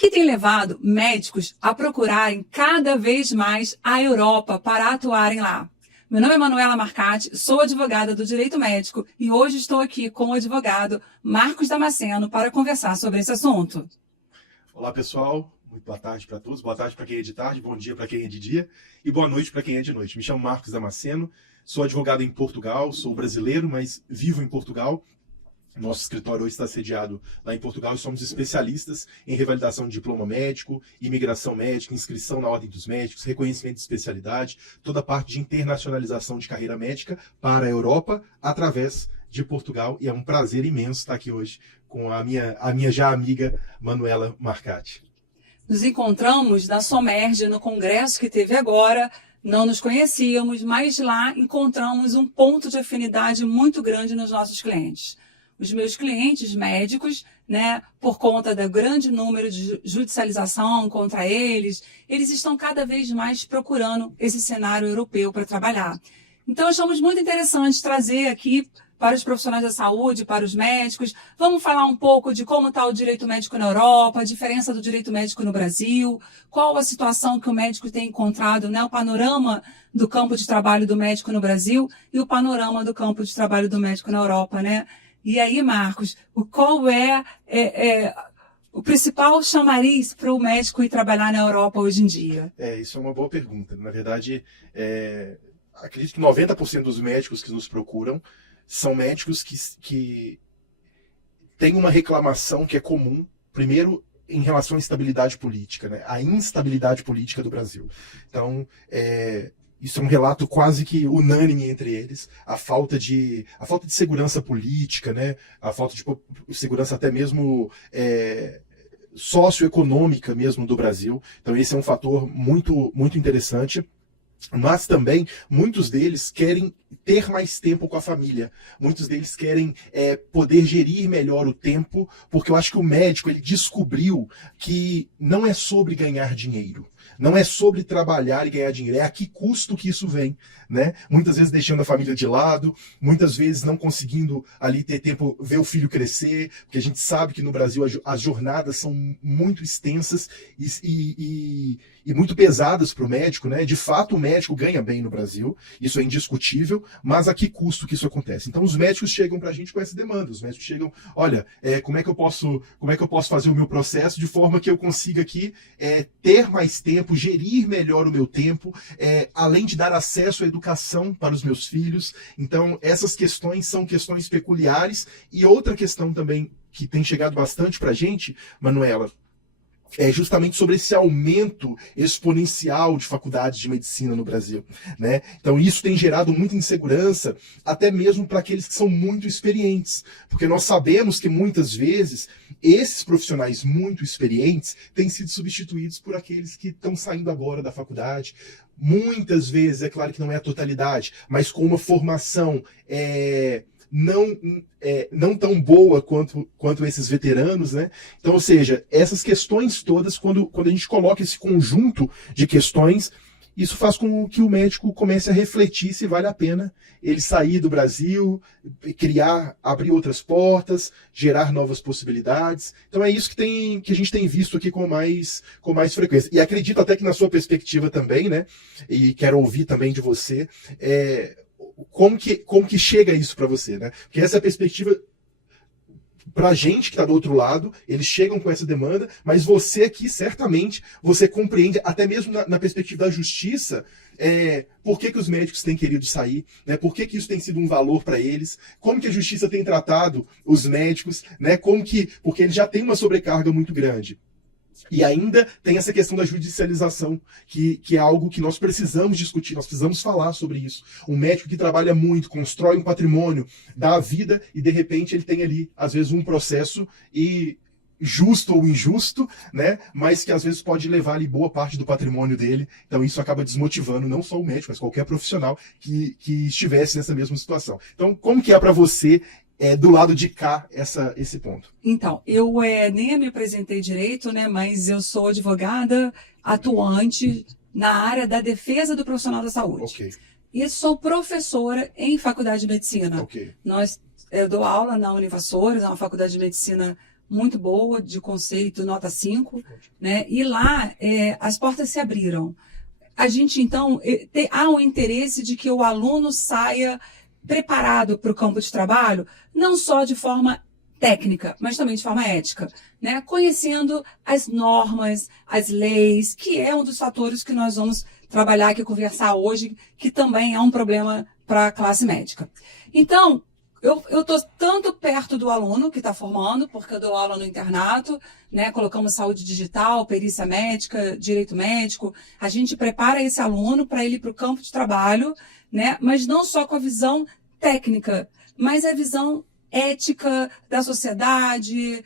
que tem levado médicos a procurarem cada vez mais a Europa para atuarem lá. Meu nome é Manuela Marcati, sou advogada do Direito Médico e hoje estou aqui com o advogado Marcos Damasceno para conversar sobre esse assunto. Olá pessoal, muito boa tarde para todos, boa tarde para quem é de tarde, bom dia para quem é de dia e boa noite para quem é de noite. Me chamo Marcos Damasceno, sou advogado em Portugal, sou brasileiro, mas vivo em Portugal. Nosso escritório hoje está sediado lá em Portugal e somos especialistas em revalidação de diploma médico, imigração médica, inscrição na ordem dos médicos, reconhecimento de especialidade, toda a parte de internacionalização de carreira médica para a Europa através de Portugal. E é um prazer imenso estar aqui hoje com a minha já amiga Manuela Marcati. Nos encontramos na Somerge, no congresso que teve agora. Não nos conhecíamos, mas lá encontramos um ponto de afinidade muito grande nos nossos clientes. Os meus clientes médicos, por conta do grande número de judicialização contra eles estão cada vez mais procurando esse cenário europeu para trabalhar. Então, achamos muito interessante trazer aqui para os profissionais da saúde, para os médicos. Vamos falar um pouco de como está o direito médico na Europa, a diferença do direito médico no Brasil, qual a situação que o médico tem encontrado, o panorama do campo de trabalho do médico no Brasil e o panorama do campo de trabalho do médico na Europa, E aí, Marcos, qual é o principal chamariz para o médico ir trabalhar na Europa hoje em dia? Isso é uma boa pergunta. Na verdade, acredito que 90% dos médicos que nos procuram são médicos que têm uma reclamação que é comum, primeiro, em relação à instabilidade política, a instabilidade política do Brasil. Então, isso é um relato quase que unânime entre eles, a falta de segurança política, a falta de segurança até mesmo socioeconômica mesmo do Brasil. Então esse é um fator muito, muito interessante. Mas também muitos deles querem ter mais tempo com a família. Muitos deles querem poder gerir melhor o tempo, porque eu acho que o médico ele descobriu que não é sobre ganhar dinheiro. Não é sobre trabalhar e ganhar dinheiro, é a que custo que isso vem, Muitas vezes deixando a família de lado, muitas vezes não conseguindo ali ter tempo, ver o filho crescer, porque a gente sabe que no Brasil as jornadas são muito extensas e muito pesadas para o médico, De fato, o médico ganha bem no Brasil, isso é indiscutível, mas a que custo que isso acontece? Então os médicos chegam para a gente com essa demanda, os médicos chegam, olha, como é que eu posso fazer o meu processo de forma que eu consiga aqui ter mais tempo, gerir melhor o meu tempo, além de dar acesso à educação para os meus filhos. Então essas questões são questões peculiares. E outra questão também que tem chegado bastante para a gente, Manuela, é justamente sobre esse aumento exponencial de faculdades de medicina no Brasil, Então isso tem gerado muita insegurança, até mesmo para aqueles que são muito experientes, porque nós sabemos que muitas vezes esses profissionais muito experientes têm sido substituídos por aqueles que estão saindo agora da faculdade. Muitas vezes, é claro que não é a totalidade, mas com uma formação não tão boa quanto esses veteranos, Então, ou seja, essas questões todas, quando a gente coloca esse conjunto de questões, isso faz com que o médico comece a refletir se vale a pena ele sair do Brasil, abrir outras portas, gerar novas possibilidades. Então é isso que a gente tem visto aqui com mais frequência. E acredito até que na sua perspectiva também, E quero ouvir também de você, como que chega isso para você, Porque essa é a perspectiva para a gente que está do outro lado, eles chegam com essa demanda, mas você aqui, certamente, você compreende, até mesmo na perspectiva da justiça, por que os médicos têm querido sair, por que isso tem sido um valor para eles, como que a justiça tem tratado os médicos, porque eles já têm uma sobrecarga muito grande. E ainda tem essa questão da judicialização, que é algo que nós precisamos discutir, nós precisamos falar sobre isso. Um médico que trabalha muito, constrói um patrimônio, dá a vida e de repente ele tem ali, às vezes, um processo justo ou injusto, mas que às vezes pode levar ali boa parte do patrimônio dele. Então isso acaba desmotivando não só o médico, mas qualquer profissional que estivesse nessa mesma situação. Então como que é para você do lado de cá esse ponto? Então, eu nem me apresentei direito, mas eu sou advogada atuante na área da defesa do profissional da saúde. Okay. E sou professora em faculdade de medicina. Okay. Eu dou aula na Univassores, é uma faculdade de medicina muito boa, de conceito, nota 5, né? E lá as portas se abriram. A gente, então, há um interesse de que o aluno saia preparado para o campo de trabalho, não só de forma técnica, mas também de forma ética, né? Conhecendo as normas, as leis, que é um dos fatores que nós vamos trabalhar aqui, conversar hoje, que também é um problema para a classe médica. Então, eu estou tanto perto do aluno que está formando, porque eu dou aula no internato, né? Colocamos saúde digital, perícia médica, direito médico. A gente prepara esse aluno para ele ir para o campo de trabalho, né? Mas não só com a visão técnica, mas a visão ética da sociedade.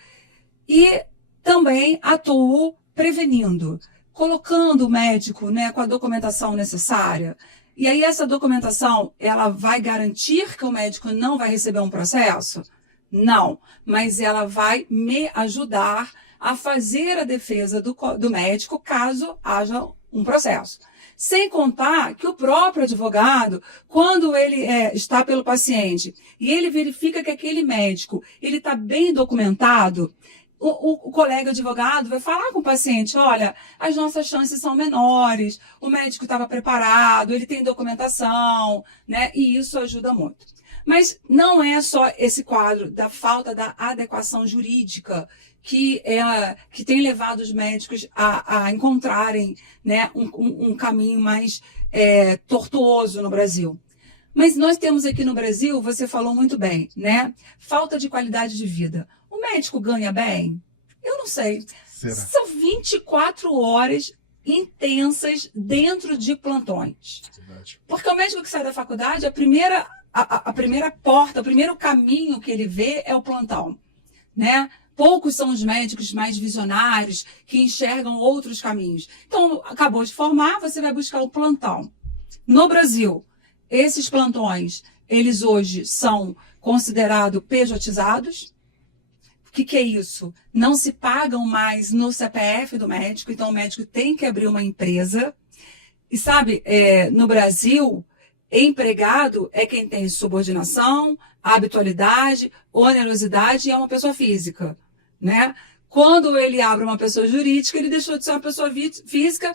E também atuo prevenindo, colocando o médico, né, com a documentação necessária. E aí essa documentação, ela vai garantir que o médico não vai receber um processo? Não, mas ela vai me ajudar a fazer a defesa do médico caso haja um processo. Sem contar que o próprio advogado, quando ele está pelo paciente e ele verifica que aquele médico ele está bem documentado, o colega advogado vai falar com o paciente, olha, as nossas chances são menores, o médico estava preparado, ele tem documentação, né? E isso ajuda muito. Mas não é só esse quadro da falta da adequação jurídica que tem levado os médicos a encontrarem, né, um caminho mais tortuoso no Brasil. Mas nós temos aqui no Brasil, você falou muito bem, né? Falta de qualidade de vida. O médico ganha bem? Eu não sei. Será? São 24 horas intensas dentro de plantões. Verdade. Porque o médico que sai da faculdade, a primeira porta, o primeiro caminho que ele vê é o plantão, né? Poucos são os médicos mais visionários que enxergam outros caminhos. Então, acabou de formar, você vai buscar o plantão. No Brasil, esses plantões, eles hoje são considerados pejotizados. O que é isso? Não se pagam mais no CPF do médico, então o médico tem que abrir uma empresa. E sabe, no Brasil, empregado é quem tem subordinação, habitualidade, onerosidade e é uma pessoa física, né? Quando ele abre uma pessoa jurídica, ele deixou de ser uma pessoa física,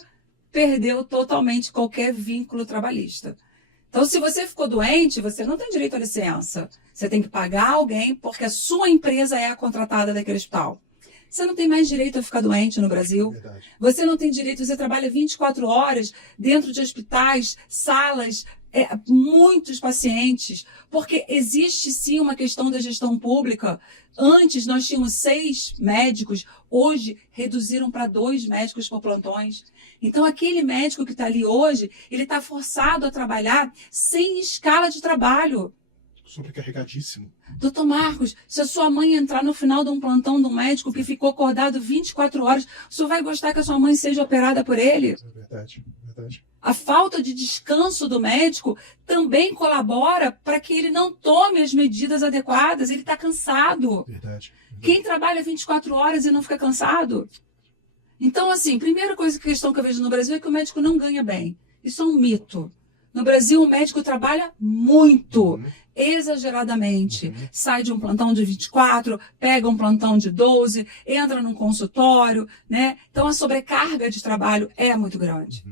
perdeu totalmente qualquer vínculo trabalhista. Então, se você ficou doente, você não tem direito à licença. Você tem que pagar alguém porque a sua empresa é a contratada daquele hospital. Você não tem mais direito a ficar doente no Brasil. Verdade. Você não tem direito, você trabalha 24 horas dentro de hospitais, salas, muitos pacientes, porque existe sim uma questão da gestão pública. Antes nós tínhamos 6 médicos, hoje reduziram para 2 médicos por plantões. Então aquele médico que está ali hoje, ele está forçado a trabalhar sem escala de trabalho. Sobrecarregadíssimo. Doutor Marcos, se a sua mãe entrar no final de um plantão de um médico que ficou acordado 24 horas, o senhor vai gostar que a sua mãe seja operada por ele? É verdade, verdade. A falta de descanso do médico também colabora para que ele não tome as medidas adequadas. Ele está cansado. Verdade. Quem trabalha 24 horas e não fica cansado? Então, assim, primeira questão que eu vejo no Brasil é que o médico não ganha bem. Isso é um mito. No Brasil, o médico trabalha muito, exageradamente. Sai de um plantão de 24, pega um plantão de 12, entra num consultório, né? Então, a sobrecarga de trabalho é muito grande.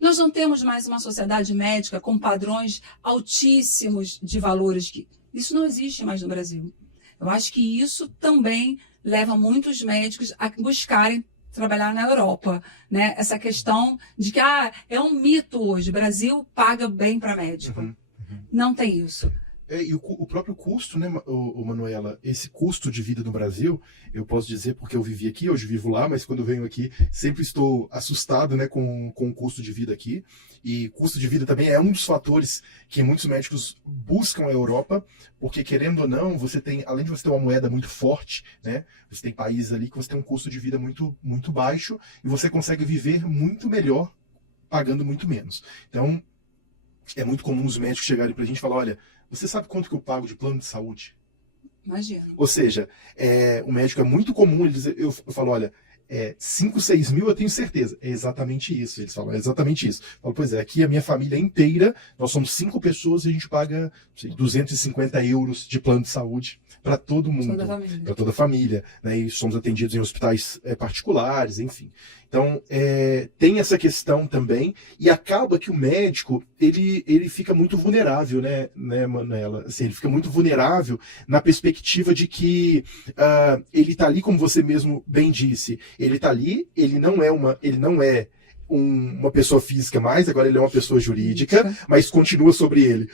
Nós não temos mais uma sociedade médica com padrões altíssimos de valores. Isso não existe mais no Brasil. Eu acho que isso também leva muitos médicos a buscarem trabalhar na Europa, né? Essa questão de que é um mito hoje, o Brasil paga bem para médico. Não tem isso. E o próprio custo, né, Manuela, esse custo de vida no Brasil, eu posso dizer porque eu vivi aqui, hoje vivo lá, mas quando eu venho aqui sempre estou assustado, né, com o custo de vida aqui. E custo de vida também é um dos fatores que muitos médicos buscam a Europa, porque querendo ou não, você tem, além de você ter uma moeda muito forte, né, você tem países ali que você tem um custo de vida muito, muito baixo e você consegue viver muito melhor pagando muito menos. Então, é muito comum os médicos chegarem pra gente e falar, olha, você sabe quanto que eu pago de plano de saúde? Imagina. Ou seja, o médico é muito comum ele dizer, eu falo, olha, 5, 6 mil eu tenho certeza. É exatamente isso. Eles falam, é exatamente isso. Eu falo, pois é, aqui a minha família inteira, nós somos 5 pessoas e a gente paga, não sei, 250 euros de plano de saúde para todo mundo, para toda a família, né? E somos atendidos em hospitais particulares, enfim. Então, tem essa questão também, e acaba que o médico, ele fica muito vulnerável, né, Manuela? Assim, ele fica muito vulnerável na perspectiva de que ele está ali, como você mesmo bem disse, ele está ali, ele não é uma pessoa física mais, agora ele é uma pessoa jurídica, mas continua sobre ele.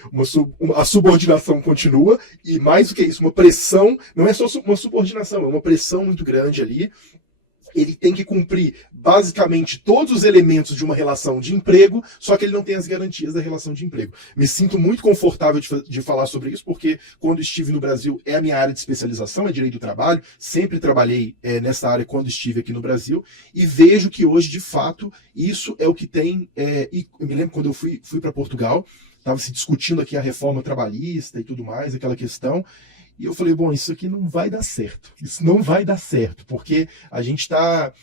A subordinação continua, e mais do que isso, uma pressão, não é só uma subordinação, é uma pressão muito grande ali. Ele tem que cumprir basicamente todos os elementos de uma relação de emprego, só que ele não tem as garantias da relação de emprego. Me sinto muito confortável de falar sobre isso, porque quando estive no Brasil, é a minha área de especialização, é direito do trabalho, sempre trabalhei nessa área quando estive aqui no Brasil, e vejo que hoje, de fato, isso é o que tem... e eu me lembro quando eu fui para Portugal, estava se discutindo aqui a reforma trabalhista e tudo mais, aquela questão, e eu falei, bom, isso aqui não vai dar certo. Isso não vai dar certo, porque a gente está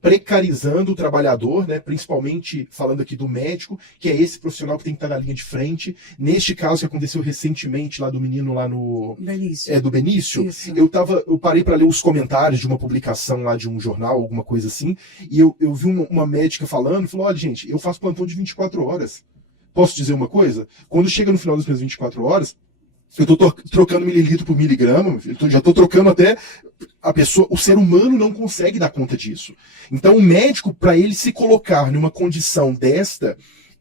precarizando o trabalhador, né, principalmente falando aqui do médico, que é esse profissional que tem que estar na linha de frente. Neste caso que aconteceu recentemente lá do menino lá no... Benício. Do Benício, isso. eu parei para ler os comentários de uma publicação lá de um jornal, alguma coisa assim, e eu vi uma médica falando, falou, olha gente, eu faço plantão de 24 horas. Posso dizer uma coisa? Quando chega no final das minhas 24 horas, eu estou trocando mililitro por miligrama, já estou trocando até a pessoa, o ser humano não consegue dar conta disso. Então o médico, para ele se colocar numa condição desta,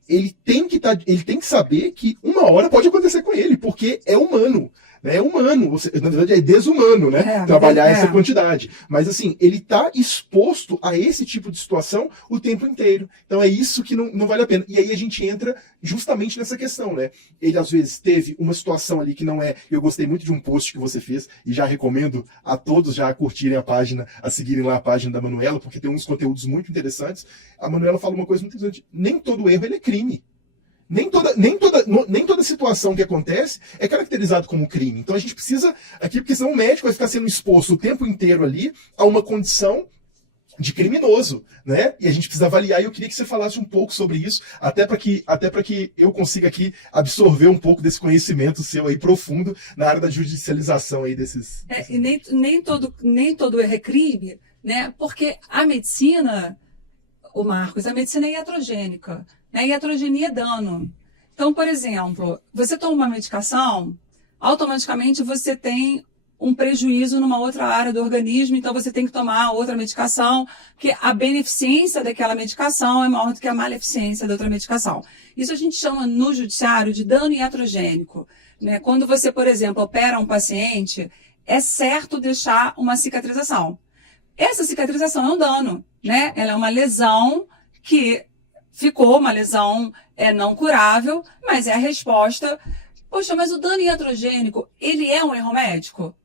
ele tem que saber que uma hora pode acontecer com ele, porque é humano. É humano, na verdade é desumano, né? Trabalhar essa quantidade. Mas assim, ele está exposto a esse tipo de situação o tempo inteiro. Então é isso que não vale a pena. E aí a gente entra justamente nessa questão, né? Ele às vezes teve uma situação ali que não é... Eu gostei muito de um post que você fez e já recomendo a todos já curtirem a página, a seguirem lá a página da Manuela, porque tem uns conteúdos muito interessantes. A Manuela fala uma coisa muito interessante. Nem todo erro ele é crime. Nem toda situação que acontece é caracterizado como crime. Então a gente precisa aqui, porque senão o médico vai ficar sendo exposto o tempo inteiro ali a uma condição de criminoso, né? E a gente precisa avaliar, e eu queria que você falasse um pouco sobre isso, até para que eu consiga aqui absorver um pouco desse conhecimento seu aí profundo na área da judicialização aí desses... E nem todo erro é crime, né? Porque a medicina, o Marcos, a medicina é iatrogênica. Né? Iatrogenia é dano. Então, por exemplo, você toma uma medicação, automaticamente você tem um prejuízo numa outra área do organismo, então você tem que tomar outra medicação, porque a beneficência daquela medicação é maior do que a maleficência da outra medicação. Isso a gente chama no judiciário de dano iatrogênico. Né? Quando você, por exemplo, opera um paciente, é certo deixar uma cicatrização. Essa cicatrização é um dano, né? Ela é uma lesão que ficou, uma lesão não curável, mas é a resposta. Poxa, mas o dano iatrogênico, ele é um erro médico?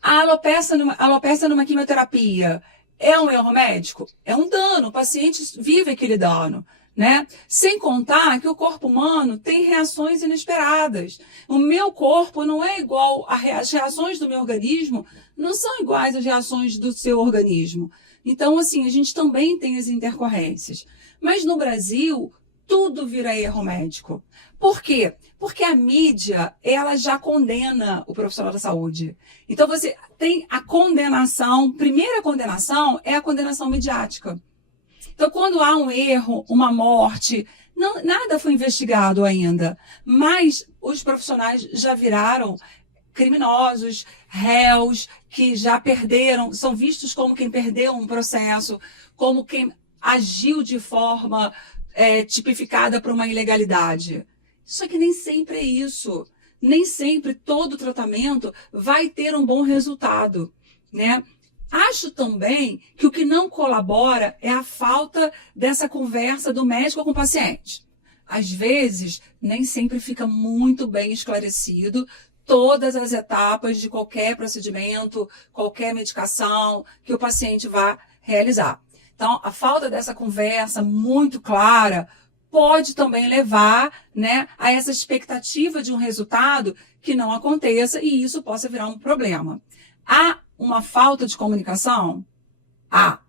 A alopecia numa quimioterapia é um erro médico? É um dano, o paciente vive aquele dano. Né? Sem contar que o corpo humano tem reações inesperadas. O meu corpo não é igual, as reações do meu organismo não são iguais às reações do seu organismo. Então, assim, a gente também tem as intercorrências. Mas no Brasil, tudo vira erro médico. Por quê? Porque a mídia, ela já condena o profissional da saúde. Então você tem a condenação, primeira condenação é a condenação midiática. Então quando há um erro, uma morte, nada foi investigado ainda, mas os profissionais já viraram criminosos, réus, que já perderam, são vistos como quem perdeu um processo, como quem agiu de forma tipificada por uma ilegalidade. Só que nem sempre é isso. Nem sempre todo tratamento vai ter um bom resultado, né? Acho também que o que não colabora é a falta dessa conversa do médico com o paciente. Às vezes, nem sempre fica muito bem esclarecido todas as etapas de qualquer procedimento, qualquer medicação que o paciente vá realizar. Então, a falta dessa conversa muito clara pode também levar, né, a essa expectativa de um resultado que não aconteça e isso possa virar um problema. Há uma falta de comunicação? Há.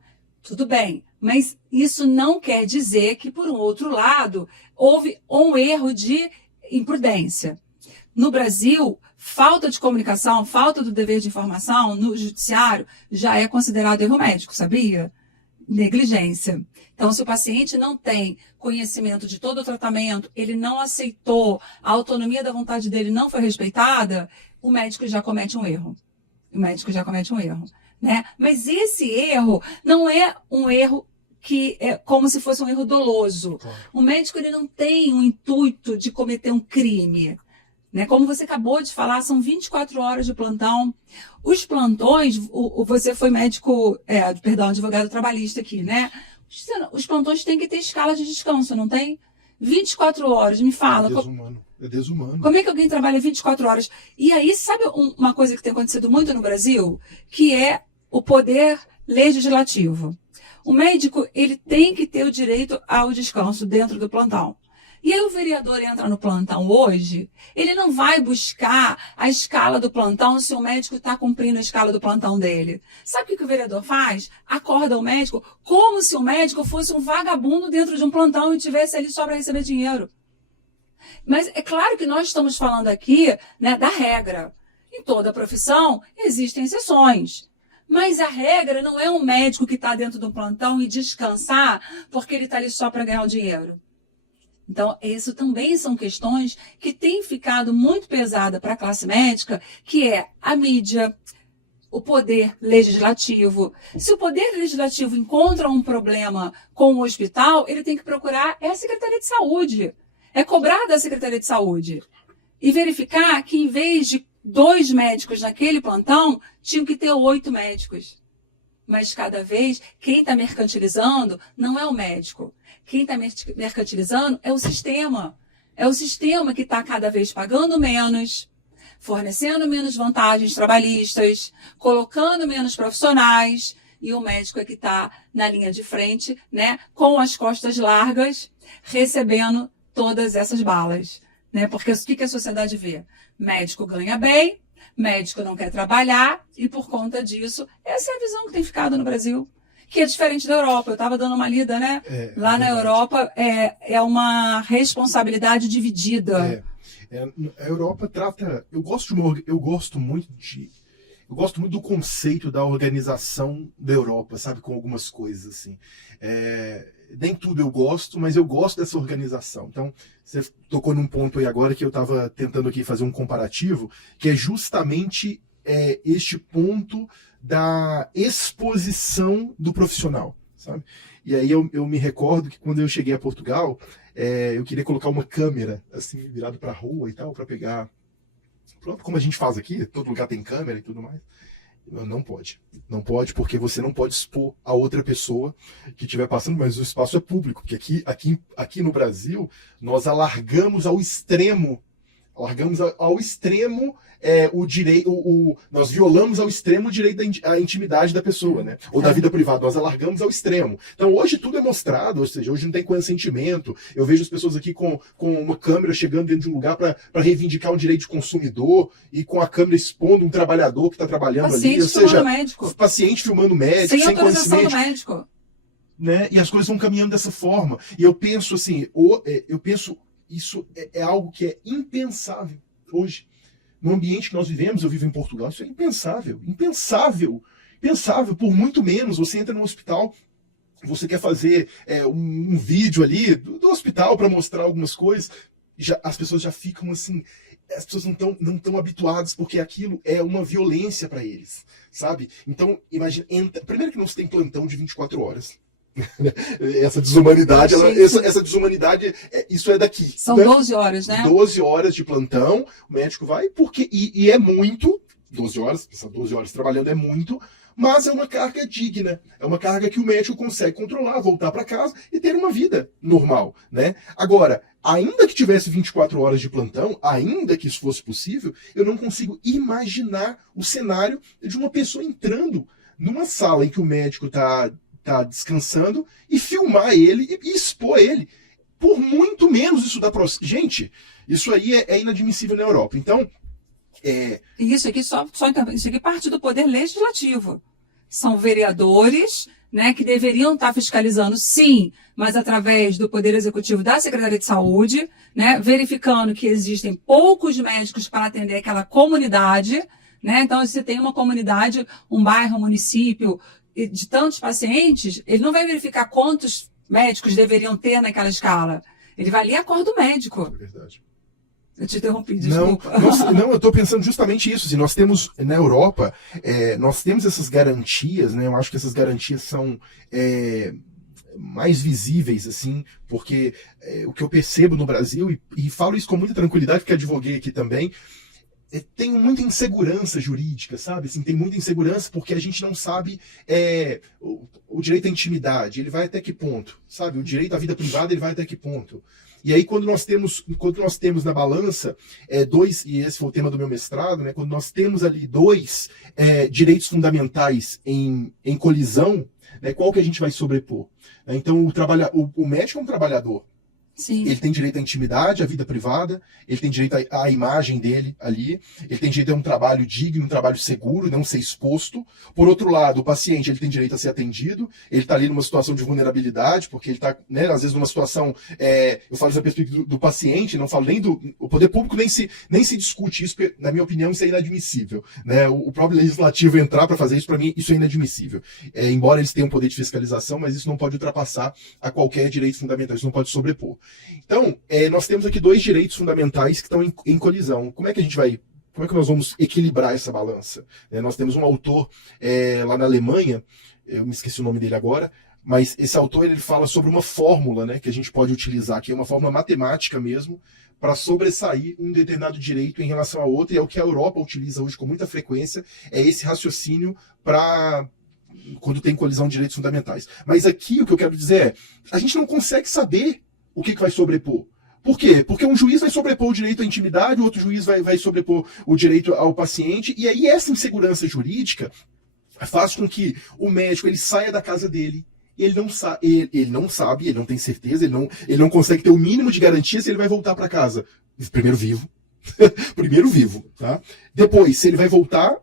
Tudo bem, mas isso não quer dizer que, por um outro lado, houve um erro de imprudência. No Brasil, falta de comunicação, falta do dever de informação no judiciário já é considerado erro médico, sabia? Negligência. Então, se o paciente não tem conhecimento de todo o tratamento, ele não aceitou, a autonomia da vontade dele não foi respeitada, o médico já comete um erro. O médico já comete um erro, né? Mas esse erro não é um erro que é como se fosse um erro doloso. O médico ele não tem o intuito de cometer um crime. Né? Como você acabou de falar, são 24 horas de plantão. Os plantões, você foi médico, advogado trabalhista aqui, né? Os plantões têm que ter escala de descanso, não tem? 24 horas, me fala. É desumano. É desumano. Como é que alguém trabalha 24 horas? E aí, sabe uma coisa que tem acontecido muito no Brasil? Que é o poder legislativo. O médico, ele tem que ter o direito ao descanso dentro do plantão. E aí o vereador entra no plantão hoje, ele não vai buscar a escala do plantão se o médico está cumprindo a escala do plantão dele. Sabe o que o vereador faz? Acorda o médico como se o médico fosse um vagabundo dentro de um plantão e tivesse ali só para receber dinheiro. Mas é claro que nós estamos falando aqui, né, da regra. Em toda profissão existem exceções. Mas a regra não é um médico que está dentro de um plantão e descansar porque ele está ali só para ganhar o dinheiro. Então, isso também são questões que têm ficado muito pesada para a classe médica, que é a mídia, o poder legislativo. Se o poder legislativo encontra um problema com o hospital, ele tem que procurar a Secretaria de Saúde. É cobrar da Secretaria de Saúde. E verificar que, em vez de 2 médicos naquele plantão, tinham que ter 8 médicos. Mas cada vez, quem está mercantilizando não é o médico. Quem está mercantilizando é o sistema. É o sistema que está cada vez pagando menos, fornecendo menos vantagens trabalhistas, colocando menos profissionais, e o médico é que está na linha de frente, né, com as costas largas, recebendo todas essas balas. Né? Porque o que a sociedade vê? Médico ganha bem, médico não quer trabalhar, e por conta disso, essa é a visão que tem ficado no Brasil. Que é diferente da Europa. Eu estava dando uma lida, né? Lá na Europa é uma responsabilidade dividida. A Europa trata. Eu gosto muito do conceito da organização da Europa, sabe, com algumas coisas assim. Nem tudo eu gosto, mas eu gosto dessa organização. Então, você tocou num ponto aí agora que eu estava tentando aqui fazer um comparativo, que é justamente este ponto da exposição do profissional, sabe? E aí eu me recordo que quando eu cheguei a Portugal, eu queria colocar uma câmera assim virada para a rua e tal, para pegar, pronto, como a gente faz aqui, todo lugar tem câmera e tudo mais. Não pode, porque você não pode expor a outra pessoa que estiver passando, mas o espaço é público, porque aqui no Brasil nós alargamos ao extremo o direito, nós violamos ao extremo o direito à intimidade da pessoa, né? Ou da vida privada, nós alargamos ao extremo. Então hoje tudo é mostrado, ou seja, hoje não tem consentimento. Eu vejo as pessoas aqui com uma câmera chegando dentro de um lugar para reivindicar um direito de consumidor e com a câmera expondo um trabalhador que está trabalhando paciente ali, ou seja, médico. Paciente filmando médico, sem sem autorização conhecimento. do médico. Né? E as coisas vão caminhando dessa forma. E eu penso assim, isso é algo que é impensável hoje. No ambiente que nós vivemos, eu vivo em Portugal, isso é impensável. Por muito menos, você entra no hospital, você quer fazer um vídeo ali do hospital para mostrar algumas coisas, as pessoas já ficam assim, as pessoas não estão habituadas, porque aquilo é uma violência para eles, sabe? Então, imagina, primeiro que não se tem plantão de 24 horas. Essa desumanidade, essa desumanidade, isso é daqui. São 12 horas, né? 12 horas de plantão, o médico vai, e é muito, 12 horas trabalhando é muito, mas é uma carga digna, é uma carga que o médico consegue controlar, voltar para casa e ter uma vida normal, né? Agora, ainda que tivesse 24 horas de plantão, ainda que isso fosse possível, eu não consigo imaginar o cenário de uma pessoa entrando numa sala em que o médico está descansando e filmar ele e expor ele. Por muito menos isso dá para... Gente, isso aí é inadmissível na Europa. Então, Isso aqui isso aqui parte do poder legislativo. são vereadores, né, que deveriam estar fiscalizando, sim, mas através do Poder Executivo da Secretaria de Saúde, né, verificando que existem poucos médicos para atender aquela comunidade, né? Então, se tem uma comunidade, um bairro, um município de tantos pacientes, ele não vai verificar quantos médicos deveriam ter naquela escala. Ele vai ali e acorda o médico. É verdade. Eu te interrompi, desculpa. Não, eu estou pensando justamente isso. Assim, nós temos, na Europa, nós temos essas garantias, né? Eu acho que essas garantias são mais visíveis, assim, porque o que eu percebo no Brasil, e falo isso com muita tranquilidade, porque advoguei aqui também, tem muita insegurança jurídica, sabe? Assim, tem muita insegurança porque a gente não sabe o direito à intimidade, ele vai até que ponto, sabe? O direito à vida privada, ele vai até que ponto. E aí, quando nós temos na balança dois, e esse foi o tema do meu mestrado, né? Quando nós temos ali dois direitos fundamentais em colisão, né? Qual que a gente vai sobrepor? Então, o médico é um trabalhador. Sim. Ele tem direito à intimidade, à vida privada, ele tem direito à imagem dele ali, ele tem direito a um trabalho digno, um trabalho seguro, não ser exposto. Por outro lado, o paciente ele tem direito a ser atendido, ele está ali numa situação de vulnerabilidade, porque ele está, né, às vezes, numa situação, eu falo da perspectiva do paciente, não falo nem o poder público nem se discute isso, porque, na minha opinião, isso é inadmissível. Né? O próprio legislativo entrar para fazer isso, para mim, isso é inadmissível. Embora eles tenham poder de fiscalização, mas isso não pode ultrapassar a qualquer direito fundamental, isso não pode sobrepor. Então, nós temos aqui dois direitos fundamentais que estão em colisão. Como é que nós vamos equilibrar essa balança? Nós temos um autor lá na Alemanha, eu me esqueci o nome dele agora, mas esse autor ele fala sobre uma fórmula, né, que a gente pode utilizar, que é uma fórmula matemática mesmo, para sobressair um determinado direito em relação a outro, e é o que a Europa utiliza hoje com muita frequência, é esse raciocínio para quando tem colisão de direitos fundamentais. Mas aqui o que eu quero dizer é, a gente não consegue saber o que vai sobrepor. Por quê? Porque um juiz vai sobrepor o direito à intimidade, o outro juiz vai sobrepor o direito ao paciente, e aí essa insegurança jurídica faz com que o médico ele saia da casa dele, ele não sabe, ele não tem certeza, ele não consegue ter o mínimo de garantia se ele vai voltar para casa. Primeiro vivo. Primeiro vivo. Tá? Depois, se ele vai voltar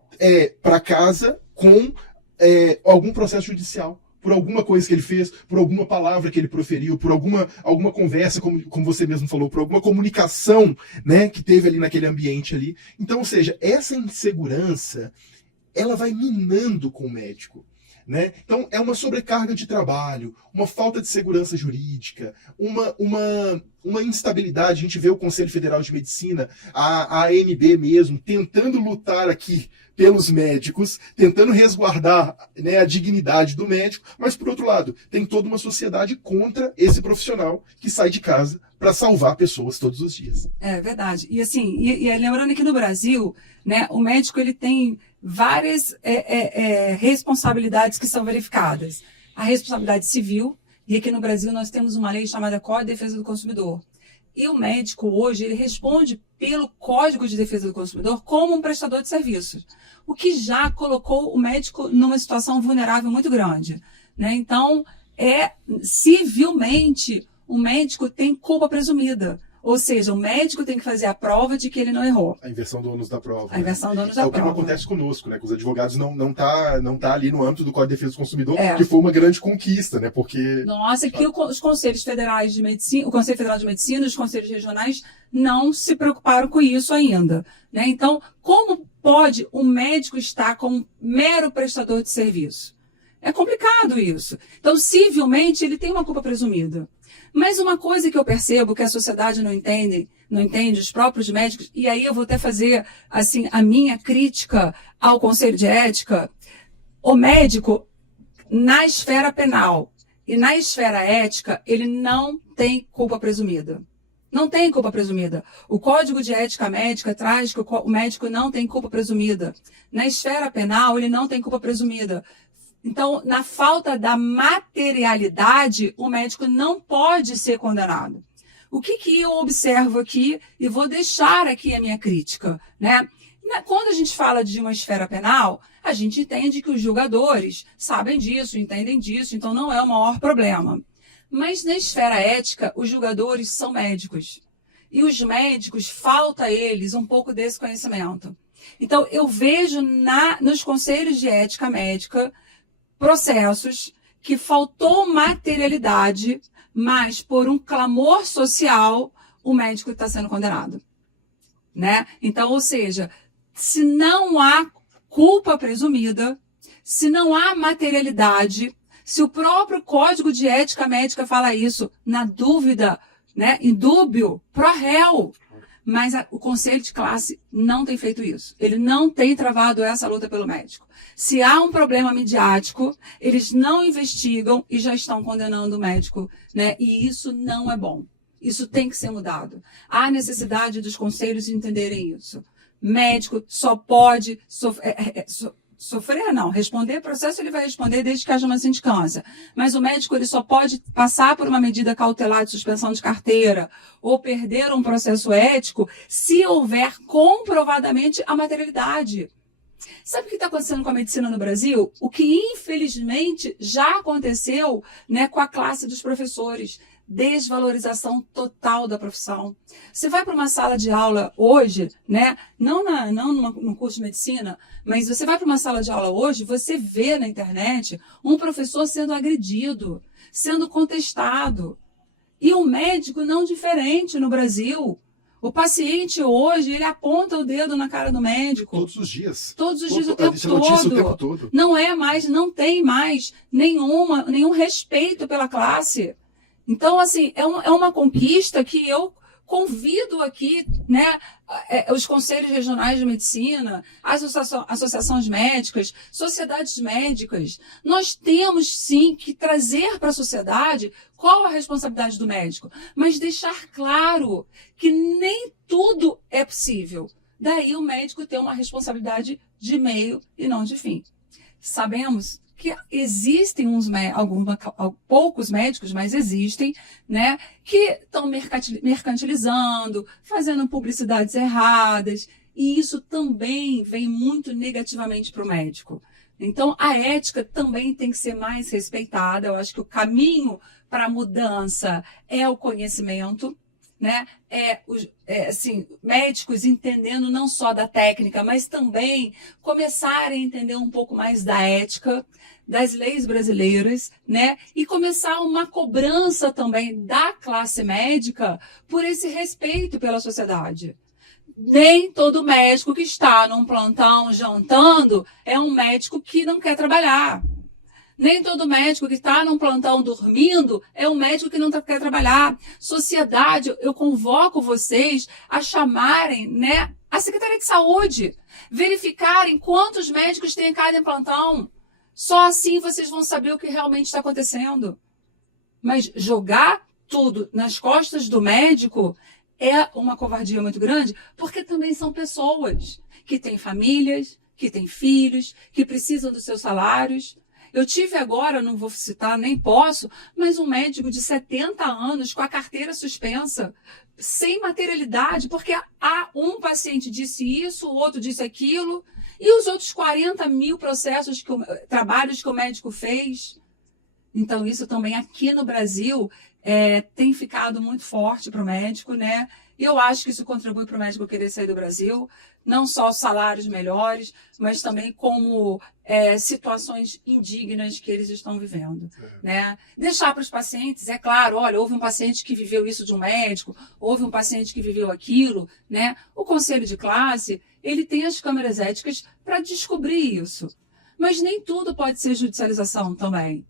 para casa com algum processo judicial. Por alguma coisa que ele fez, por alguma palavra que ele proferiu, por alguma conversa, como você mesmo falou, por alguma comunicação, né, que teve ali naquele ambiente ali. Então, ou seja, essa insegurança, ela vai minando com o médico. Né? Então, é uma sobrecarga de trabalho, uma falta de segurança jurídica, uma instabilidade. A gente vê o Conselho Federal de Medicina, a ANB mesmo, tentando lutar aqui pelos médicos, tentando resguardar, né, a dignidade do médico, mas, por outro lado, tem toda uma sociedade contra esse profissional que sai de casa para salvar pessoas todos os dias. É verdade. E assim, lembrando que no Brasil, né, o médico ele tem várias responsabilidades que são verificadas. A responsabilidade civil, e aqui no Brasil nós temos uma lei chamada Código de Defesa do Consumidor. E o médico hoje, ele responde pelo Código de Defesa do Consumidor como um prestador de serviços, o que já colocou o médico numa situação vulnerável muito grande. Né? Então, civilmente, o médico tem culpa presumida. Ou seja, o médico tem que fazer a prova de que ele não errou. A inversão do ônus da prova. A inversão do ônus da prova. É o que não acontece conosco, né? Com os advogados não tá ali no âmbito do Código de Defesa do Consumidor, que foi uma grande conquista, né? Porque... Nossa, que os Conselhos Federais de Medicina, o Conselho Federal de Medicina, os Conselhos Regionais não se preocuparam com isso ainda. Né? Então, como pode o médico estar como mero prestador de serviço? É complicado isso. Então, civilmente, ele tem uma culpa presumida. Mas uma coisa que eu percebo que a sociedade não entende, os próprios médicos, e aí eu vou até fazer assim, a minha crítica ao Conselho de Ética, o médico, na esfera penal e na esfera ética, ele não tem culpa presumida. Não tem culpa presumida. O Código de Ética Médica traz que o médico não tem culpa presumida. Na esfera penal, ele não tem culpa presumida. Então, na falta da materialidade, o médico não pode ser condenado. O que eu observo aqui, e vou deixar aqui a minha crítica, né? Quando a gente fala de uma esfera penal, a gente entende que os julgadores sabem disso, entendem disso, então não é o maior problema. Mas na esfera ética, os julgadores são médicos. E os médicos, falta a eles um pouco desse conhecimento. Então, eu vejo nos conselhos de ética médica processos que faltou materialidade, mas por um clamor social, o médico está sendo condenado, né? Então, ou seja, se não há culpa presumida, se não há materialidade, se o próprio Código de Ética Médica fala isso, na dúvida, né, em dúbio, pro réu, mas o Conselho de Classe não tem feito isso. Ele não tem travado essa luta pelo médico. Se há um problema midiático, eles não investigam e já estão condenando o médico, né? E isso não é bom. Isso tem que ser mudado. Há necessidade dos conselhos entenderem isso. Médico só pode responder processo ele vai responder desde que haja uma sindicância. Mas o médico ele só pode passar por uma medida cautelar de suspensão de carteira ou perder um processo ético se houver comprovadamente a materialidade. Sabe o que está acontecendo com a medicina no Brasil? O que infelizmente já aconteceu, né, com a classe dos professores. Desvalorização total da profissão. Você vai para uma sala de aula hoje, né? Não no curso de medicina, mas você vai para uma sala de aula hoje, você vê na internet um professor sendo agredido, sendo contestado. E o médico não diferente no Brasil. O paciente hoje, ele aponta o dedo na cara do médico. Todos os dias. Todos os dias, o tempo notícia todo. O tempo todo. Não tem mais nenhum respeito pela classe. Então, assim, é uma conquista que eu convido aqui, né, os conselhos regionais de medicina, as associações médicas, sociedades médicas. Nós temos, sim, que trazer para a sociedade qual a responsabilidade do médico, mas deixar claro que nem tudo é possível. Daí o médico ter uma responsabilidade de meio e não de fim. Sabemos que existem poucos médicos, mas existem, né, que estão mercantilizando, fazendo publicidades erradas, e isso também vem muito negativamente para o médico. Então, a ética também tem que ser mais respeitada. Eu acho que o caminho para a mudança é o conhecimento, né? Médicos entendendo não só da técnica, mas também começarem a entender um pouco mais da ética, das leis brasileiras, né? E começar uma cobrança também da classe médica por esse respeito pela sociedade. Nem todo médico que está num plantão jantando é um médico que não quer trabalhar. Nem todo médico que está num plantão dormindo é um médico que não quer trabalhar. Sociedade, eu convoco vocês a chamarem, né, a Secretaria de Saúde, verificarem quantos médicos tem em cada plantão. Só assim vocês vão saber o que realmente está acontecendo. Mas jogar tudo nas costas do médico é uma covardia muito grande, porque também são pessoas que têm famílias, que têm filhos, que precisam dos seus salários. Eu tive agora, não vou citar, nem posso, mas um médico de 70 anos com a carteira suspensa, sem materialidade, porque um paciente disse isso, o outro disse aquilo, e os outros 40 mil trabalhos que o médico fez. Então, isso também aqui no Brasil tem ficado muito forte para o médico, né? E eu acho que isso contribui para o médico querer sair do Brasil, não só os salários melhores, mas também como situações indignas que eles estão vivendo. Né? Deixar para os pacientes, é claro, olha, houve um paciente que viveu isso de um médico, houve um paciente que viveu aquilo, né? O conselho de classe, ele tem as câmeras éticas para descobrir isso. Mas nem tudo pode ser judicialização também.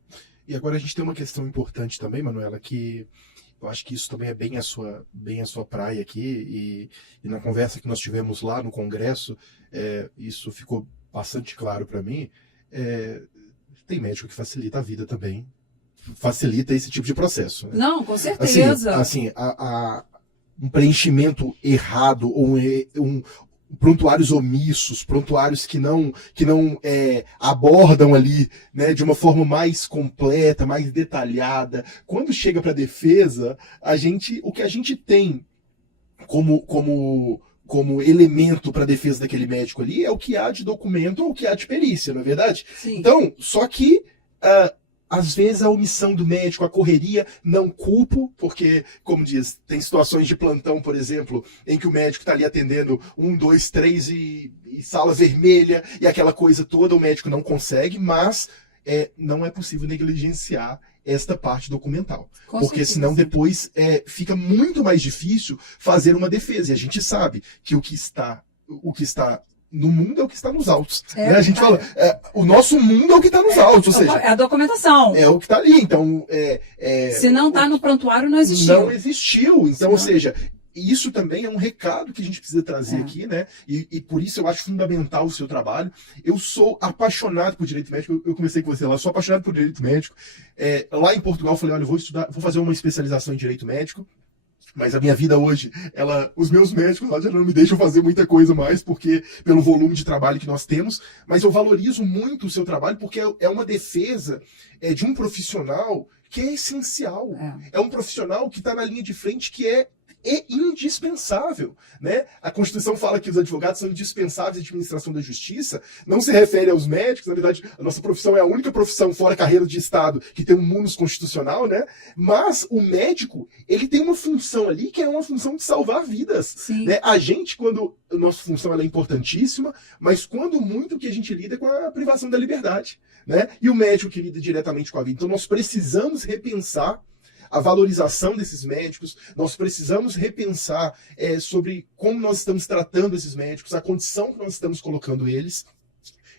E agora a gente tem uma questão importante também, Manuela, que eu acho que isso também é bem a sua praia aqui, e na conversa que nós tivemos lá no Congresso, isso ficou bastante claro para mim. Tem médico que facilita a vida também, facilita esse tipo de processo. Né? Não, com certeza. Assim, um preenchimento errado, ou prontuários omissos, prontuários que não abordam ali, né, de uma forma mais completa, mais detalhada. Quando chega para a defesa, o que a gente tem como elemento para a defesa daquele médico ali é o que há de documento ou o que há de perícia, não é verdade? Sim. Então, só que às vezes a omissão do médico, a correria, não culpo, porque, como diz, tem situações de plantão, por exemplo, em que o médico está ali atendendo 1, 2, 3 e sala vermelha e aquela coisa toda, o médico não consegue, mas não é possível negligenciar esta parte documental. Com Porque certeza. senão depois fica muito mais difícil fazer uma defesa. E a gente sabe que o que está no mundo é o que está nos autos. Né? A gente fala, o nosso mundo é o que está nos autos, ou seja, É a documentação. é o que está ali. Então, Se não está no prontuário, não existiu. não existiu. Então, ou seja, isso também é um recado que a gente precisa trazer aqui, né? E por isso eu acho fundamental o seu trabalho. Eu sou apaixonado por direito médico. Eu comecei com você lá, sou apaixonado por direito médico. Lá em Portugal, eu falei, olha, eu vou estudar, vou fazer uma especialização em direito médico. Mas a minha vida hoje, os meus médicos lá já não me deixam fazer muita coisa mais, porque pelo volume de trabalho que nós temos. Mas eu valorizo muito o seu trabalho, porque é uma defesa de um profissional que é essencial. É um profissional que está na linha de frente, que é indispensável, né? A Constituição fala que os advogados são indispensáveis à administração da justiça, não se refere aos médicos, na verdade, a nossa profissão é a única profissão fora carreira de Estado que tem um munus constitucional, né? Mas o médico, ele tem uma função ali que é uma função de salvar vidas. Sim. Né? A gente, quando a nossa função ela é importantíssima, mas quando muito que a gente lida com a privação da liberdade, né? E o médico que lida diretamente com a vida. Então nós precisamos repensar a valorização desses médicos, nós precisamos repensar sobre como nós estamos tratando esses médicos, a condição que nós estamos colocando eles,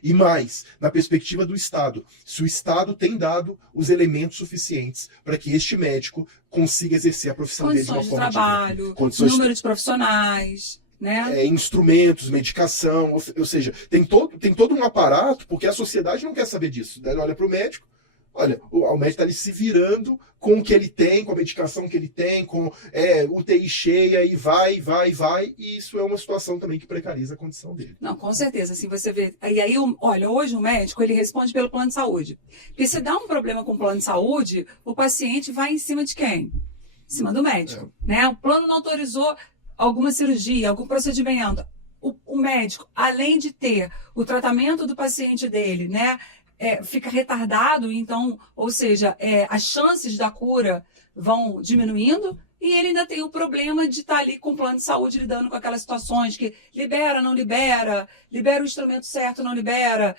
e mais, na perspectiva do Estado, se o Estado tem dado os elementos suficientes para que este médico consiga exercer a profissão dele de uma forma digna. Trabalho, número de profissionais, né? Instrumentos, medicação, ou seja, tem todo um aparato, porque a sociedade não quer saber disso. Né? Olha para o médico, olha, o médico está ali se virando com o que ele tem, com a medicação que ele tem, com UTI cheia, e vai, e isso é uma situação também que precariza a condição dele. Não, com certeza, assim, você vê. E aí, olha, hoje o médico, ele responde pelo plano de saúde. Porque se dá um problema com o plano de saúde, o paciente vai em cima de quem? Em cima do médico, né? O plano não autorizou alguma cirurgia, algum procedimento. O médico, além de ter o tratamento do paciente dele, né? Fica retardado, então, ou seja, as chances da cura vão diminuindo, e ele ainda tem o problema de estar ali com o plano de saúde lidando com aquelas situações que libera, não libera o instrumento certo, não libera,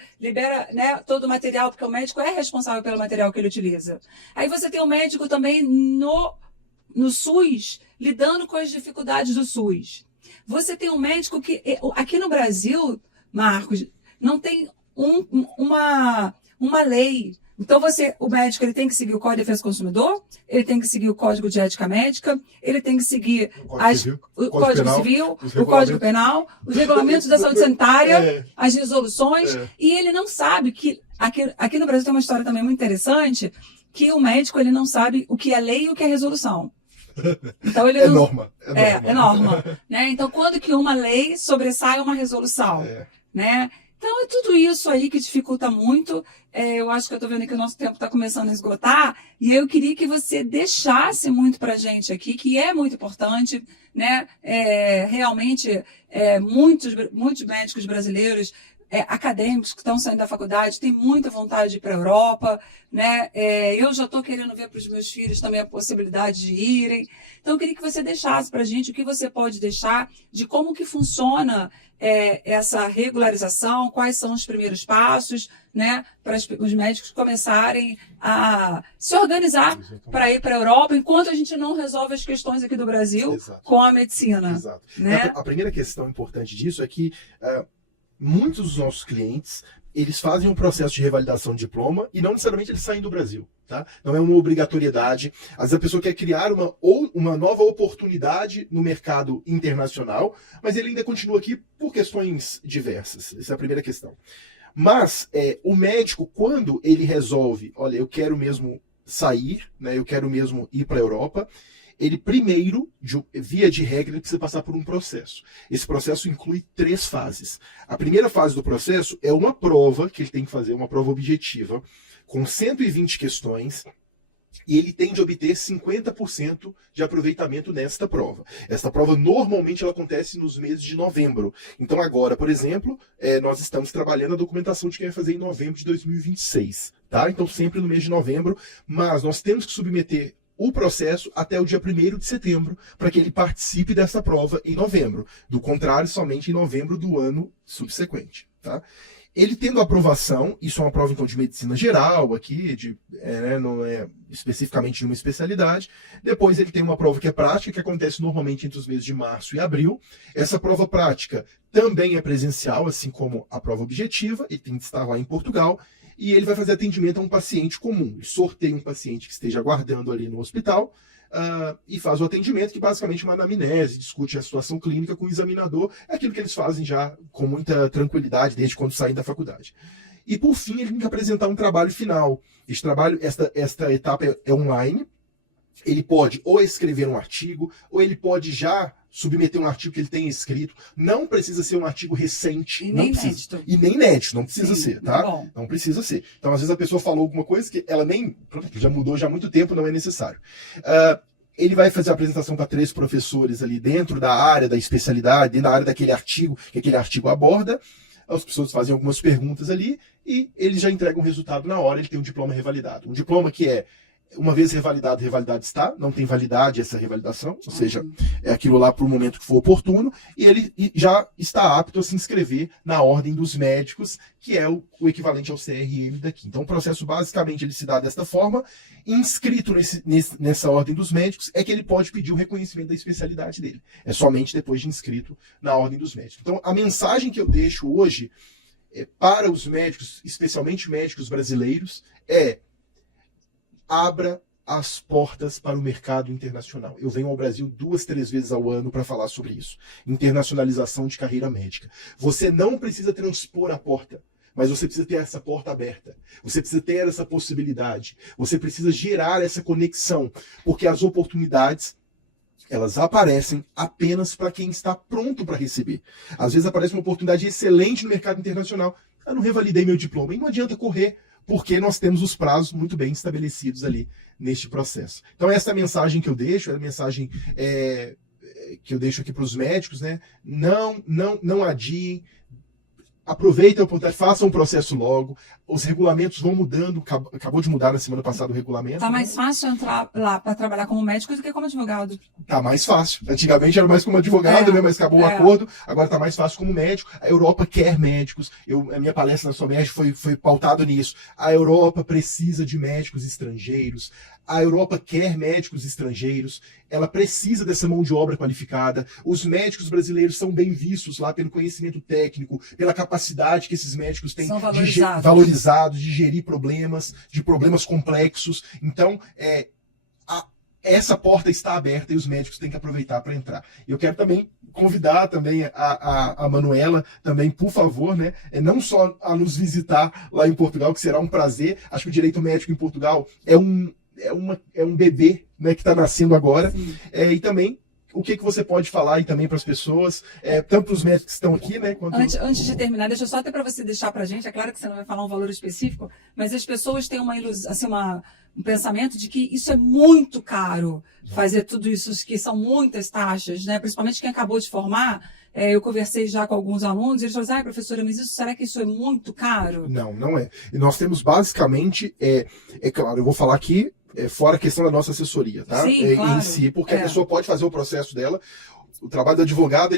né, todo o material, porque o médico é responsável pelo material que ele utiliza. Aí você tem o médico também no SUS, lidando com as dificuldades do SUS. Você tem um médico que, aqui no Brasil, Marcos, não tem uma lei. Então, o médico ele tem que seguir o Código de Defesa do Consumidor, ele tem que seguir o Código de Ética Médica, ele tem que seguir o Código Civil, o Código Penal, os regulamentos da saúde sanitária, as resoluções, e ele não sabe que, aqui no Brasil tem uma história também muito interessante, que o médico ele não sabe o que é lei e o que é resolução. Então, ele não... norma. É norma. Né? Então, quando que uma lei sobressai uma resolução? Né? Então, é tudo isso aí que dificulta muito. Eu acho que eu estou vendo que o nosso tempo está começando a esgotar, e eu queria que você deixasse muito para a gente aqui, que é muito importante, né? Realmente, muitos médicos brasileiros, acadêmicos que estão saindo da faculdade, têm muita vontade de ir para a Europa, né? Eu já estou querendo ver para os meus filhos também a possibilidade de irem. Então, eu queria que você deixasse para a gente o que você pode deixar de como que funciona essa regularização, quais são os primeiros passos, né, para os médicos começarem a se organizar para ir para a Europa, enquanto a gente não resolve as questões aqui do Brasil com a medicina. Exato. Né? A primeira questão importante disso é que muitos dos nossos clientes, eles fazem um processo de revalidação de diploma e não necessariamente eles saem do Brasil. Tá? Não é uma obrigatoriedade. Às vezes a pessoa quer criar uma nova oportunidade no mercado internacional, mas ele ainda continua aqui por questões diversas. Essa é a primeira questão. Mas o médico, quando ele resolve, olha, eu quero mesmo sair, né, eu quero mesmo ir para a Europa, ele primeiro, via de regra, ele precisa passar por um processo. Esse processo inclui 3 fases. A primeira fase do processo é uma prova que ele tem que fazer, uma prova objetiva, com 120 questões, e ele tem de obter 50% de aproveitamento nesta prova. Esta prova, normalmente, ela acontece nos meses de novembro. Então, agora, por exemplo, nós estamos trabalhando a documentação de quem vai fazer em novembro de 2026. Tá? Então, sempre no mês de novembro, mas nós temos que submeter o processo até o dia 1º de setembro, para que ele participe dessa prova em novembro. Do contrário, somente em novembro do ano subsequente. Tá? Ele tendo aprovação, isso é uma prova então de medicina geral aqui, não é especificamente de uma especialidade. Depois ele tem uma prova que é prática, que acontece normalmente entre os meses de março e abril. Essa prova prática também é presencial, assim como a prova objetiva, ele tem que estar lá em Portugal, e ele vai fazer atendimento a um paciente comum. Ele sorteia um paciente que esteja aguardando ali no hospital, e faz o atendimento, que basicamente é uma anamnese, discute a situação clínica com o examinador, é aquilo que eles fazem já com muita tranquilidade desde quando saem da faculdade. E por fim, ele tem que apresentar um trabalho final. Este trabalho, esta etapa é online. Ele pode ou escrever um artigo, ou ele pode já submeter um artigo que ele tenha escrito. Não precisa ser um artigo recente. E não nem precisa. inédito. E nem inédito, não precisa Sim, ser, tá? bom. Não precisa ser. Então, às vezes a pessoa falou alguma coisa que ela nem... já mudou já há muito tempo, não é necessário. Ele vai fazer a apresentação para 3 professores ali dentro da área da especialidade, dentro da área daquele artigo que aquele artigo aborda. As pessoas fazem algumas perguntas ali e ele já entrega um resultado na hora, ele tem um diploma revalidado. Um diploma que é, uma vez revalidado está, não tem validade essa revalidação, ou seja, é aquilo lá para o momento que for oportuno, e ele já está apto a se inscrever na ordem dos médicos, que é o equivalente ao CRM daqui. Então o processo basicamente ele se dá desta forma, inscrito nessa ordem dos médicos, é que ele pode pedir o reconhecimento da especialidade dele. É somente depois de inscrito na ordem dos médicos. Então a mensagem que eu deixo hoje para os médicos, especialmente médicos brasileiros, é: abra as portas para o mercado internacional. Eu venho ao Brasil 2, 3 vezes ao ano para falar sobre isso. Internacionalização de carreira médica. Você não precisa transpor a porta, mas você precisa ter essa porta aberta. Você precisa ter essa possibilidade. Você precisa gerar essa conexão, porque as oportunidades, elas aparecem apenas para quem está pronto para receber. Às vezes aparece uma oportunidade excelente no mercado internacional. Eu não revalidei meu diploma. E não adianta correr, porque nós temos os prazos muito bem estabelecidos ali neste processo. Então essa é a mensagem que eu deixo, é a mensagem que eu deixo aqui para os médicos, né? Não adiem, aproveitem a oportunidade, façam um processo logo. Os regulamentos vão mudando, acabou de mudar na semana passada o regulamento. Tá mais fácil entrar lá para trabalhar como médico do que como advogado. Tá mais fácil. Antigamente era mais como advogado, né? Mas acabou o acordo, agora tá mais fácil como médico. A Europa quer médicos. A minha palestra na SOMERG foi pautada nisso. A Europa precisa de médicos estrangeiros. A Europa quer médicos estrangeiros, ela precisa dessa mão de obra qualificada. Os médicos brasileiros são bem vistos lá pelo conhecimento técnico, pela capacidade que esses médicos têm valorizados de gerir problemas, de problemas complexos. Então, essa porta está aberta e os médicos têm que aproveitar para entrar. Eu quero também convidar também a Manuela, também, por favor, né, não só a nos visitar lá em Portugal, que será um prazer. Acho que o direito médico em Portugal é um bebê, né, que está nascendo agora. E também o que você pode falar aí também para as pessoas, tanto para os médicos que estão aqui, né? Quanto... Antes de terminar, deixa eu só até para você deixar para a gente, é claro que você não vai falar um valor específico, mas as pessoas têm uma ilusão, assim, um pensamento de que isso é muito caro, fazer tudo isso, que são muitas taxas, né? Principalmente quem acabou de formar. Eu conversei já com alguns alunos e eles falaram: professora, mas será que isso é muito caro? Não é. E nós temos basicamente, claro, eu vou falar aqui, fora a questão da nossa assessoria, tá? Sim, claro. Em si, porque a pessoa pode fazer o processo dela. O trabalho do advogado,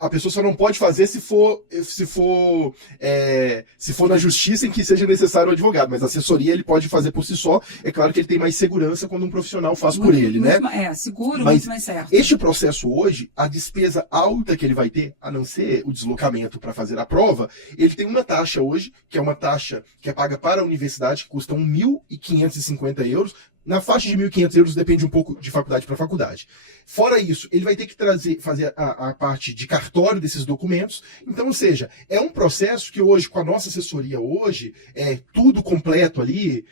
a pessoa só não pode fazer se for na justiça em que seja necessário o advogado, mas a assessoria ele pode fazer por si só. É claro que ele tem mais segurança quando um profissional faz por ele, né? Seguro, mas muito mais certo. Este processo hoje, a despesa alta que ele vai ter, a não ser o deslocamento para fazer a prova, ele tem uma taxa hoje, que é uma taxa que é paga para a universidade, que custa 1.550 euros. Na faixa de 1.500 euros depende um pouco de faculdade para faculdade. Fora isso, ele vai ter que fazer a parte de cartório desses documentos. Então, ou seja, é um processo que hoje, com a nossa assessoria hoje, tudo completo ali,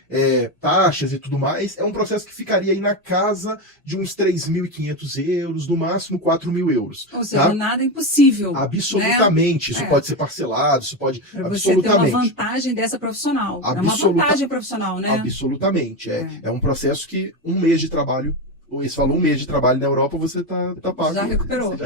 taxas e tudo mais, é um processo que ficaria aí na casa de uns 3.500 euros, no máximo 4.000 euros. Ou seja, nada impossível. Absolutamente. Né? Isso pode ser parcelado, isso pode... Pra você ter uma vantagem dessa profissional. É uma vantagem profissional, né? Absolutamente. É um processo que um mês de trabalho, esse falou um mês de trabalho na Europa, você tá pago. Já recuperou. Você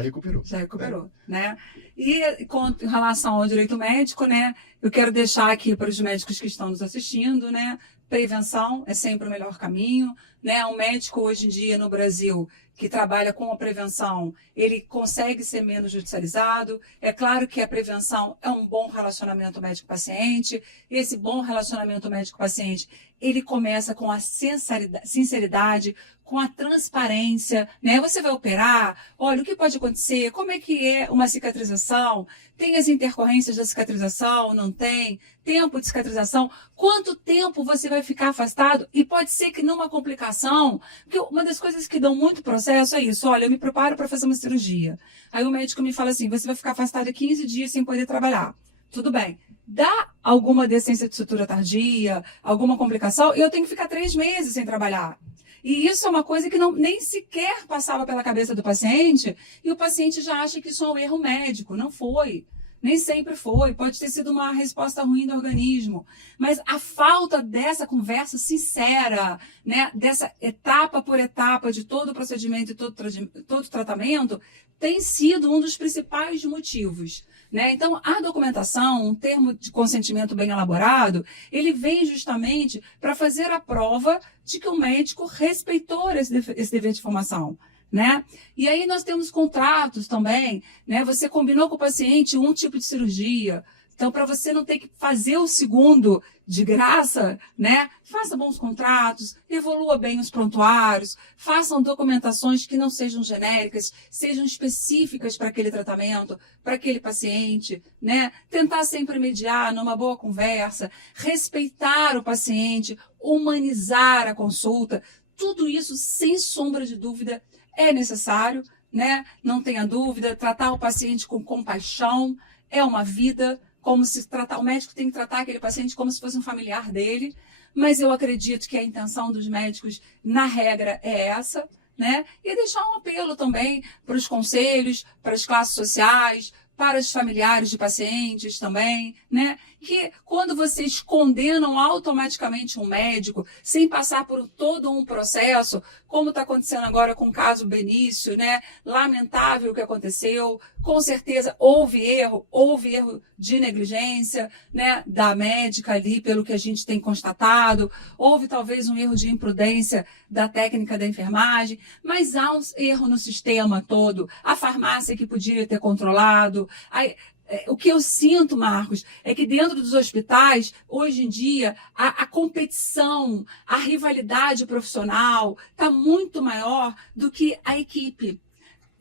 já recuperou. Né? E em relação ao direito médico, né? eu quero deixar aqui para os médicos que estão nos assistindo, né? Prevenção é sempre o melhor caminho, né? Um médico hoje em dia no Brasil que trabalha com a prevenção, ele consegue ser menos judicializado. É claro que a prevenção é um bom relacionamento médico-paciente. Esse bom relacionamento médico-paciente, ele começa com a sinceridade, com a transparência, né? Você vai operar, olha, o que pode acontecer, como é que é uma cicatrização, tem as intercorrências da cicatrização, não tem, tempo de cicatrização, quanto tempo você vai ficar afastado, e pode ser que numa complicação, porque uma das coisas que dão muito processo é isso, olha, eu me preparo para fazer uma cirurgia, aí o médico me fala assim, você vai ficar afastado 15 dias sem poder trabalhar, tudo bem. Dá alguma descência de sutura tardia, alguma complicação, e eu tenho que ficar 3 meses sem trabalhar. E isso é uma coisa que nem sequer passava pela cabeça do paciente, e o paciente já acha que isso é um erro médico. Não foi. Nem sempre foi. Pode ter sido uma resposta ruim do organismo. Mas a falta dessa conversa sincera, né, dessa etapa por etapa de todo o procedimento e todo o tratamento, tem sido um dos principais motivos. Né? Então, a documentação, um termo de consentimento bem elaborado, ele vem justamente para fazer a prova de que o médico respeitou esse dever de informação. Né? E aí nós temos contratos também, né? Você combinou com o paciente um tipo de cirurgia, então para você não ter que fazer o segundo de graça, né? Faça bons contratos, evolua bem os prontuários, façam documentações que não sejam genéricas, sejam específicas para aquele tratamento, para aquele paciente, né? Tentar sempre mediar numa boa conversa, respeitar o paciente, humanizar a consulta, tudo isso, sem sombra de dúvida, é necessário, né? Não tenha dúvida, tratar o paciente com compaixão é uma vida, como se tratar, o médico tem que tratar aquele paciente como se fosse um familiar dele, mas eu acredito que a intenção dos médicos, na regra, é essa, né? E deixar um apelo também para os conselhos, para as classes sociais, para os familiares de pacientes também, né? Que quando vocês condenam automaticamente um médico, sem passar por todo um processo, como está acontecendo agora com o caso Benício, né? Lamentável o que aconteceu, com certeza houve erro de negligência, né? Da médica ali, pelo que a gente tem constatado, houve talvez um erro de imprudência da técnica da enfermagem, mas há um erro no sistema todo, a farmácia que podia ter controlado, o que eu sinto, Marcos, é que dentro dos hospitais, hoje em dia, a competição, a rivalidade profissional está muito maior do que a equipe.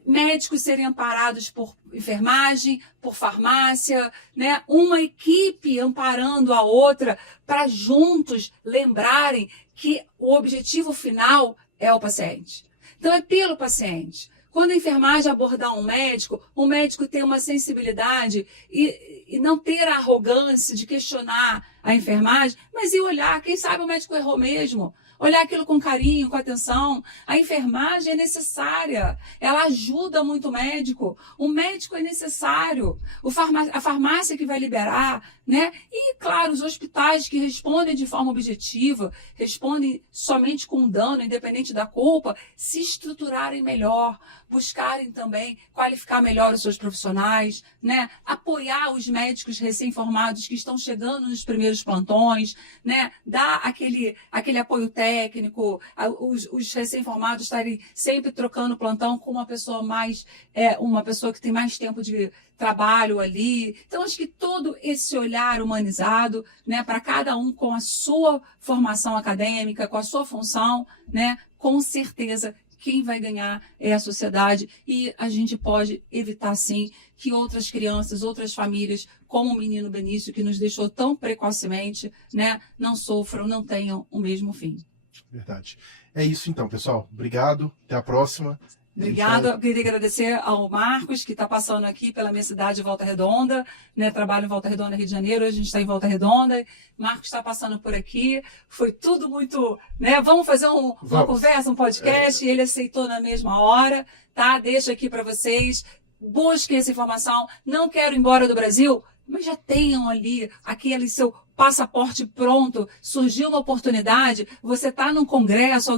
Médicos serem amparados por enfermagem, por farmácia, né? Uma equipe amparando a outra para juntos lembrarem que o objetivo final é o paciente. Então, é pelo paciente. Quando a enfermagem abordar um médico, o médico tem uma sensibilidade e não ter a arrogância de questionar a enfermagem, mas ir olhar, quem sabe o médico errou mesmo. Olhar aquilo com carinho, com atenção. A enfermagem é necessária. Ela ajuda muito o médico é necessário. A farmácia que vai liberar, né? E, claro, os hospitais que respondem de forma objetiva, respondem somente com dano, independente da culpa, se estruturarem melhor, buscarem também qualificar melhor os seus profissionais, né? Apoiar os médicos recém-formados que estão chegando nos primeiros plantões, né? Dar aquele apoio técnico, os recém-formados estarem sempre trocando plantão com uma pessoa que tem mais tempo de trabalho ali. Então, acho que todo esse olhar humanizado, né, para cada um com a sua formação acadêmica, com a sua função, né, com certeza quem vai ganhar é a sociedade, e a gente pode evitar, sim, que outras crianças, outras famílias, como o menino Benício, que nos deixou tão precocemente, né, não sofram, não tenham o mesmo fim. Verdade. É isso então, pessoal. Obrigado. Até a próxima. Obrigada. Eu queria agradecer ao Marcos, que está passando aqui pela minha cidade, Volta Redonda, né? Trabalho em Volta Redonda, Rio de Janeiro, a gente está em Volta Redonda. Marcos está passando por aqui. Foi tudo muito, né? Vamos fazer uma conversa, um podcast, e ele aceitou na mesma hora, tá? Deixo aqui para vocês. Busquem essa informação. Não quero ir embora do Brasil, mas já tenham ali aquele seu passaporte pronto, surgiu uma oportunidade, você está num congresso,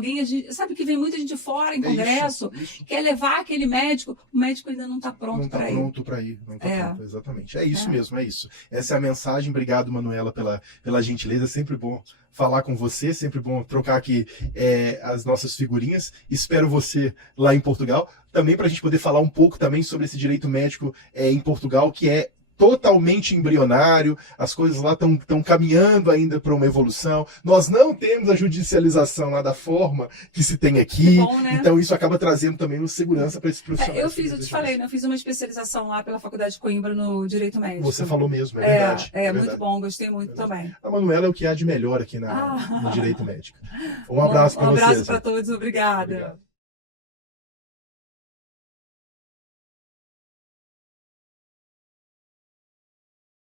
sabe que vem muita gente de fora em congresso, isso. quer levar aquele médico, o médico ainda não está pronto para ir. Não está pronto para ir, não está pronto, exatamente. É isso É. mesmo, é isso. Essa é a mensagem. Obrigado, Manuela, pela gentileza. É sempre bom falar com você, sempre bom trocar aqui as nossas figurinhas. Espero você lá em Portugal, também para a gente poder falar um pouco também sobre esse direito médico em Portugal, que é totalmente embrionário, as coisas lá estão caminhando ainda para uma evolução. Nós não temos a judicialização lá da forma que se tem aqui, bom, né? Então isso acaba trazendo também uma segurança para esses profissionais. Eu te falei, né? Eu fiz uma especialização lá pela Faculdade de Coimbra no Direito Médico. Você falou mesmo, é verdade. É muito bom, gostei muito também. A Manuela é o que há de melhor aqui no Direito Médico. Um abraço para vocês. Um abraço para todos, obrigada. Obrigado.